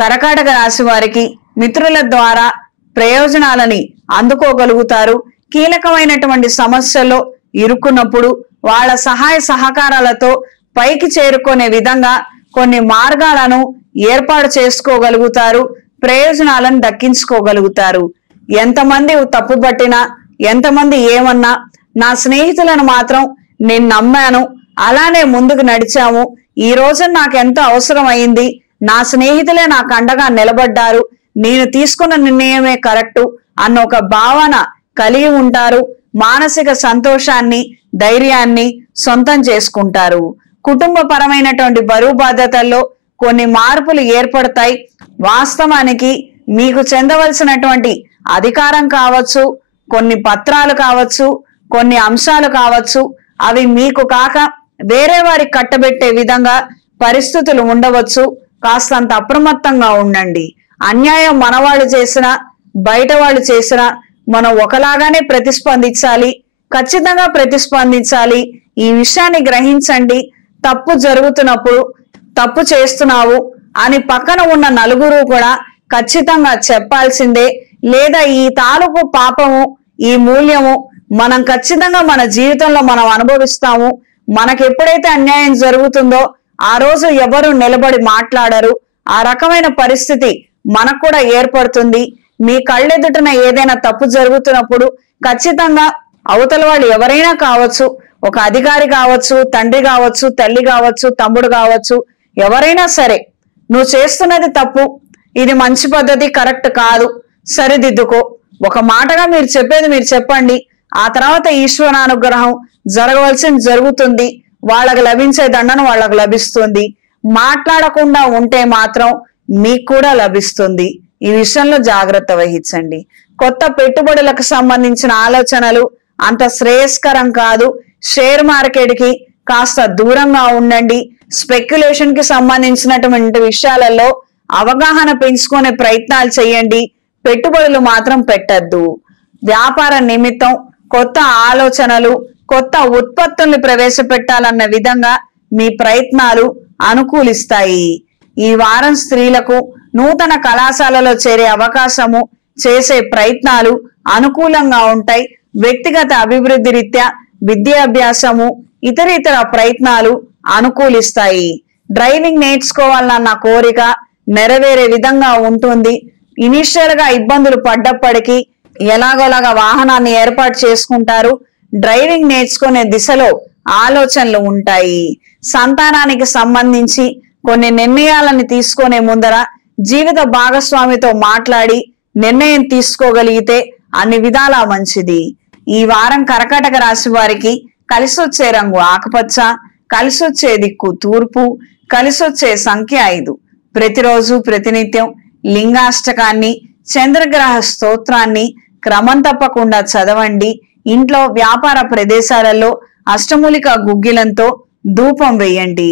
కర్కాటక రాశి వారికి మిత్రుల ద్వారా ప్రయోజనాలని అందుకోగలుగుతారు. కీలకమైనటువంటి సమస్యల్లో ఇరుక్కున్నప్పుడు వాళ్ళ సహాయ సహకారాలతో పైకి చేరుకునే విధంగా కొన్ని మార్గాలను ఏర్పాటు చేసుకోగలుగుతారు. ప్రయోజనాలను దక్కించుకోగలుగుతారు. ఎంతమంది తప్పుపట్టినా, ఎంతమంది ఏమన్నా, నా స్నేహితులను మాత్రం నేను నమ్మాను, అలానే ముందుకు నడిచాము. ఈ రోజు నాకు ఎంతో అవసరం అయింది, నా స్నేహితులే నాకు అండగా నిలబడ్డారు, నేను తీసుకున్న నిర్ణయమే కరెక్టు అన్న ఒక భావన కలిగి ఉంటారు. మానసిక సంతోషాన్ని, ధైర్యాన్ని సొంతం చేసుకుంటారు. కుటుంబ పరమైనటువంటి బరువు బాధ్యతల్లో కొన్ని మార్పులు ఏర్పడతాయి. వాస్తవానికి మీకు చెందవలసినటువంటి అధికారం కావచ్చు, కొన్ని పత్రాలు కావచ్చు, కొన్ని అంశాలు కావచ్చు, అవి మీకు కాక వేరే వారికి కట్టబెట్టే విధంగా పరిస్థితులు ఉండవచ్చు. కాస్తంత అప్రమత్తంగా ఉండండి. అన్యాయం మనవాళ్ళు చేసినా, బయట వాళ్ళు చేసినా మనం ఒకలాగానే ప్రతిస్పందించాలి, ఖచ్చితంగా ప్రతిస్పందించాలి. ఈ విషయాన్ని గ్రహించండి. తప్పు జరుగుతున్నప్పుడు తప్పు చేస్తున్నావు అని పక్కన ఉన్న నలుగురు కూడా ఖచ్చితంగా చెప్పాల్సిందే. లేదా ఈ తాలూకు పాపము, ఈ మూల్యము మనం ఖచ్చితంగా మన జీవితంలో మనం అనుభవిస్తాము. మనకు ఎప్పుడైతే అన్యాయం జరుగుతుందో ఆ రోజు ఎవరు నిలబడి మాట్లాడరు. ఆ రకమైన పరిస్థితి మనకు కూడా ఏర్పడుతుంది. మీ కళ్ళెదుటన ఏదైనా తప్పు జరుగుతున్నప్పుడు ఖచ్చితంగా అవతల వాళ్ళు ఎవరైనా కావచ్చు, ఒక అధికారి కావచ్చు, తండ్రి కావచ్చు, తల్లి కావచ్చు, తమ్ముడు కావచ్చు, ఎవరైనా సరే, నువ్వు చేస్తున్నది తప్పు, ఇది మంచి పద్ధతి, కరెక్ట్ కాదు, సరిదిద్దుకో, ఒక మాటగా మీరు చెప్పేది మీరు చెప్పండి. ఆ తర్వాత ఈశ్వరానుగ్రహం జరగవలసింది జరుగుతుంది. వాళ్ళకు లభించే దండన వాళ్ళకు లభిస్తుంది. మాట్లాడకుండా ఉంటే మాత్రం మీకు కూడా లభిస్తుంది. ఈ విషయంలో జాగ్రత్త వహించండి. కొత్త పెట్టుబడులకు సంబంధించిన ఆలోచనలు అంత శ్రేయస్కరం కాదు. షేర్ మార్కెట్ కి కాస్త దూరంగా ఉండండి. స్పెక్యులేషన్ కి సంబంధించినటువంటి విషయాలలో అవగాహన పెంచుకునే ప్రయత్నాలు చేయండి. పెట్టుబడులు మాత్రం పెట్టద్దు. వ్యాపార నిమిత్తం కొత్త ఆలోచనలు, కొత్త ఉత్పత్తుల్ని ప్రవేశపెట్టాలన్న విధంగా మీ ప్రయత్నాలు అనుకూలిస్తాయి. ఈ వారం స్త్రీలకు నూతన కళాశాలలో చేరే అవకాశము, చేసే ప్రయత్నాలు అనుకూలంగా ఉంటాయి. వ్యక్తిగత అభివృద్ధి రీత్యా విద్యాభ్యాసము, ఇతర ప్రయత్నాలు అనుకూలిస్తాయి. డ్రైవింగ్ నేర్చుకోవాలన్న కోరిక నెరవేరే విధంగా ఉంటుంది. ఇనిషియల్ గా ఇబ్బందులు పడ్డప్పటికీ ఎలాగోలాగా వాహనాన్ని ఏర్పాటు చేసుకుంటారు. డ్రైవింగ్ నేర్చుకునే దిశలో ఆలోచనలు ఉంటాయి. సంతానానికి సంబంధించి కొన్ని నిర్ణయాలను తీసుకునే ముందర జీవిత భాగస్వామితో మాట్లాడి నిర్ణయం తీసుకోగలిగితే అన్ని విధాలా మంచిది. ఈ వారం కర్కాటక రాశి వారికి కలిసొచ్చే రంగు ఆకుపచ్చ, కలిసొచ్చే దిక్కు తూర్పు, కలిసొచ్చే సంఖ్య 5. ప్రతిరోజు ప్రతినిత్యం లింగాష్టకాన్ని, చంద్రగ్రహ స్తోత్రాన్ని క్రమం తప్పకుండా చదవండి. ఇంట్లో, వ్యాపార ప్రదేశాలలో అష్టమూలిక గుగ్గిలంతో ధూపం వేయండి.